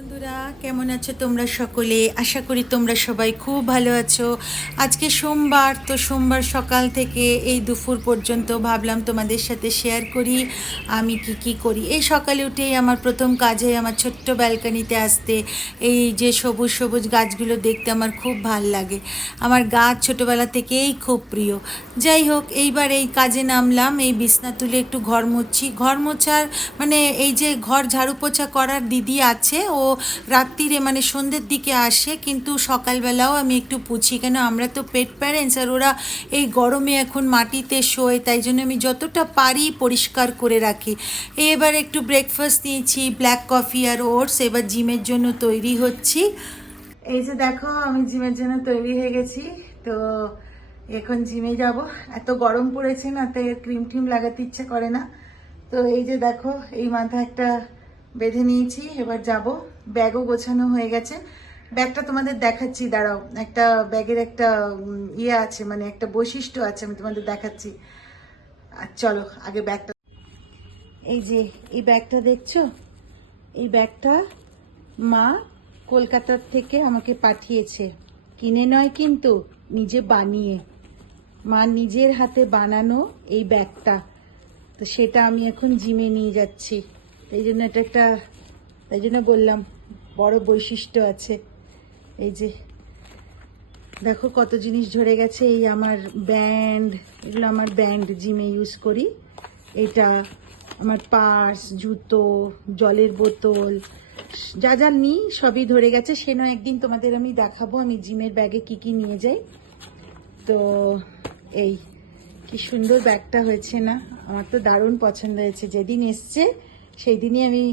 বন্ধুরা কেমন আছো তোমরা সকলে? আশা করি তোমরা সবাই খুব ভালো আছো। আজকে সোমবার, তো সোমবার সকাল থেকে এই দুপুর পর্যন্ত ভাবলাম তোমাদের সাথে শেয়ার করি আমি কি করি। এই সকালে উঠেই আমার প্রথম কাজে আমার ছোট্ট ব্যালকনিতে আসতে, এই যে সবুজ সবুজ গাছগুলো দেখতে আমার খুব ভাল লাগে। আমার গাছ ছোটোবেলা থেকেই খুব প্রিয়। যাই হোক, এইবার এই কাজে নামলাম, এই বিছনা তুলে একটু ঘর মুছছি। ঘর মোছার মানে এই যে ঘর ঝাড়ু পোছা করার দিদি আছে, ও রাত্রিরে মানে সন্ধ্যের দিকে আসে, কিন্তু সকালবেলাও আমি একটু পুছি, কেন আমরা তো পেট প্যারেন্টস, আর ওরা এই গরমে এখন মাটিতে শোয়, তাই জন্য আমি যতটা পারি পরিষ্কার করে রাখি। এবার একটু ব্রেকফাস্ট নিয়েছি, ব্ল্যাক কফি আর ওটস। এবার জিমের জন্য তৈরি হচ্ছি। এই যে দেখো, আমি জিমের জন্য তৈরি হয়ে গেছি। তো এখন জিমে যাব। এত গরম পড়েছে না, তাই ক্রিম টিম লাগাতে ইচ্ছে করে না। তো এই যে দেখো, এই মাথায় একটা বেঁধে নিয়েছি, এবার যাব। ব্যাগও গোছানো হয়ে গেছে। ব্যাগটা তোমাদের দেখাচ্ছি, দাঁড়াও। একটা ব্যাগের একটা ইয়ে আছে, মানে একটা বৈশিষ্ট্য আছে, আমি তোমাদের দেখাচ্ছি। আর চলো আগে ব্যাগটা। এই যে এই ব্যাগটা দেখছো, এই ব্যাগটা মা কলকাতার থেকে আমাকে পাঠিয়েছে। কিনে নয় কিন্তু, নিজে বানিয়ে, মা নিজের হাতে বানানো এই ব্যাগটা। তো সেটা আমি এখন জিমে নিয়ে যাচ্ছি। এই জন্য এটা একটা, তাই জন্য বললাম বড় বৈশিষ্ট্য আছে। এই যে দেখো কত জিনিস ঝরে গেছে। এই আমার ব্যান্ড, এগুলো আমার ব্যান্ড, জিমে ইউজ করি। এটা আমার পার্স, জুতো, জলের বোতল, যা যা নিই সবই ধরে গেছে। সে নয় একদিন তোমাদের আমি দেখাবো আমি জিমের ব্যাগে কি নিয়ে যাই। তো এই কি সুন্দর ব্যাগটা হয়েছে না? আমার তো দারুণ পছন্দ হয়েছে। যেদিন এসছে সেই দিনই আমি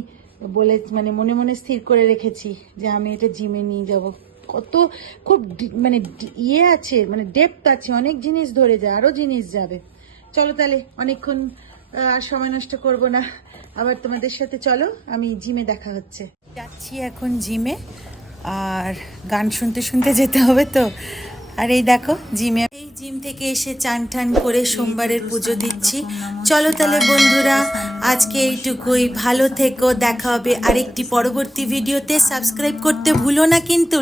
বলে মানে মনে মনে স্থির করে রেখেছি যে আমি এটা জিমে নিয়ে যাব। কত খুব মানে ইয়ে আছে, মানে ডেপথ আছে, অনেক জিনিস ধরে যায়, আরও জিনিস যাবে। চলো তাহলে, অনেকক্ষণ আর সময় নষ্ট করব না, আবার তোমাদের সাথে চলো, আমি জিমে দেখা হচ্ছে। যাচ্ছি এখন জিমে, আর গান শুনতে শুনতে যেতে হবে তো। আর এই দেখো জিমে, এই জিম থেকে এসে চান টান করে সোমবারের পুজো দিচ্ছি। চলো তাহলে বন্ধুরা, আজকে এইটুকুই। ভালো থেকো, দেখা হবে আরেকটি পরবর্তী ভিডিওতে। সাবস্ক্রাইব করতে ভুলো না কিন্তু।